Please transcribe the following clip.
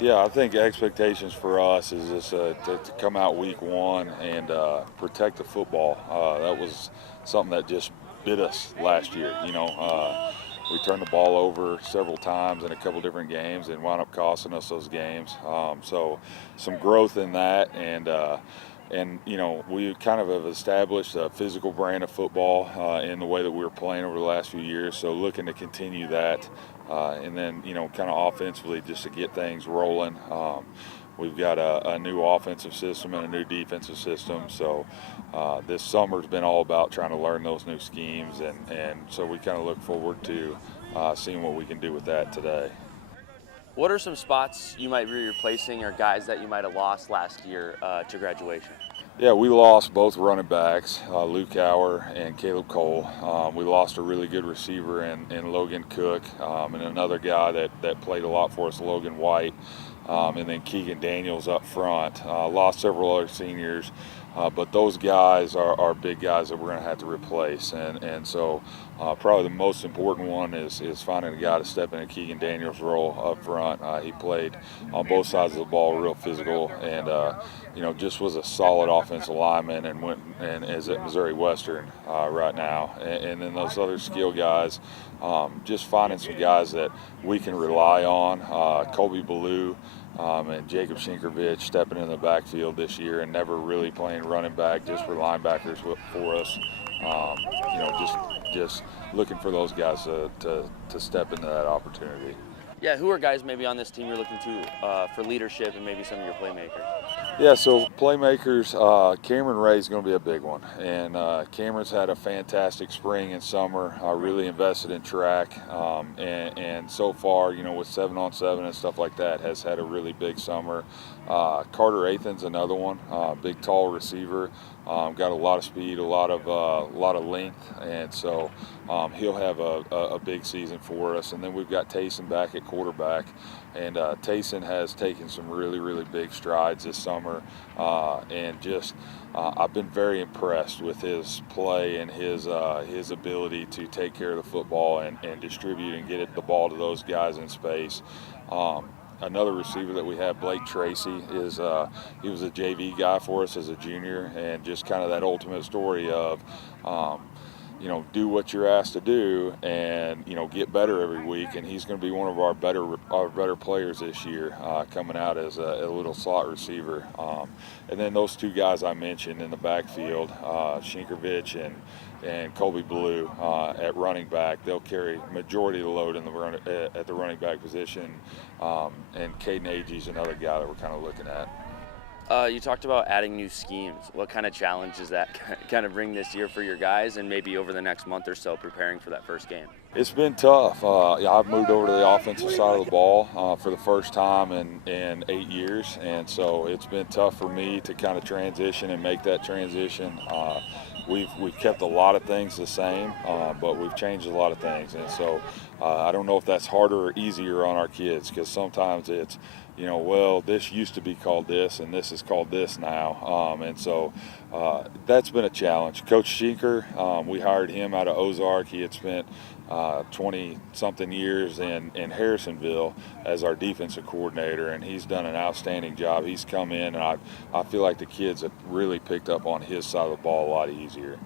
Yeah, I think expectations for us is just to come out week one and protect the football. That was something that just bit us last year. We turned the ball over several times in a couple different games and wound up costing us those games. So some growth in that, and we kind of have established a physical brand of football in the way that we were playing over the last few years. So looking to continue that, and then kind of offensively just to get things rolling. We've got a new offensive system and a new defensive system. So this summer's been all about trying to learn those new schemes, and so we kind of look forward to seeing what we can do with that today. What are some spots you might be replacing or guys that you might have lost last year to graduation? Yeah, we lost both running backs, Luke Hour and Caleb Cole. We lost a really good receiver in Logan Cook, and another guy that played a lot for us, Logan White, and then Keegan Daniels up front. Lost several other seniors, but those guys are big guys that we're going to have to replace. And so probably the most important one is finding a guy to step into Keegan Daniels' role up front. He played on both sides of the ball, real physical, and just was a solid offensive lineman and went and is at Missouri Western right now. And then those other skill guys, just finding some guys that we can rely on. Colby Ballou and Jacob Shinkovich stepping in the backfield this year and never really playing running back, just for linebackers for us. Just looking for those guys to step into that opportunity. Yeah, who are guys maybe on this team you're looking to for leadership and maybe some of your playmakers? Yeah, so playmakers, Cameron Ray is going to be a big one. And Cameron's had a fantastic spring and summer, really invested in track. And so far, with 7-on-7 and stuff like that, has had a really big summer. Carter Athan's another one, big, tall receiver. Got a lot of speed, a lot of length, and so he'll have a big season for us. And then we've got Tayson back at quarterback, and Tayson has taken some really, really big strides this summer, and just I've been very impressed with his play and his ability to take care of the football and distribute and get the ball to those guys in space. Another receiver that we have, Blake Tracy, he was a JV guy for us as a junior, and just kind of that ultimate story of, do what you're asked to do and, get better every week. And he's going to be one of our better players this year, coming out as a little slot receiver. And then those two guys I mentioned in the backfield, Shinkovich and Colby Ballou at running back, they'll carry majority of the load in at the running back position. And Caden Agee's another guy that we're kind of looking at. You talked about adding new schemes. What kind of challenge does that kind of bring this year for your guys and maybe over the next month or so preparing for that first game? It's been tough. I've moved over to the offensive side of the ball for the first time in 8 years, and so it's been tough for me to kind of transition and make that transition. We've kept a lot of things the same, but we've changed a lot of things, and so I don't know if that's harder or easier on our kids, because sometimes it's, this used to be called this and this is called this now, and so that's been a challenge. Coach Schinker, we hired him out of Ozark. He had spent 20-something years in Harrisonville as our defensive coordinator, and he's done an outstanding job. He's come in, and I feel like the kids have really picked up on his side of the ball a lot easier.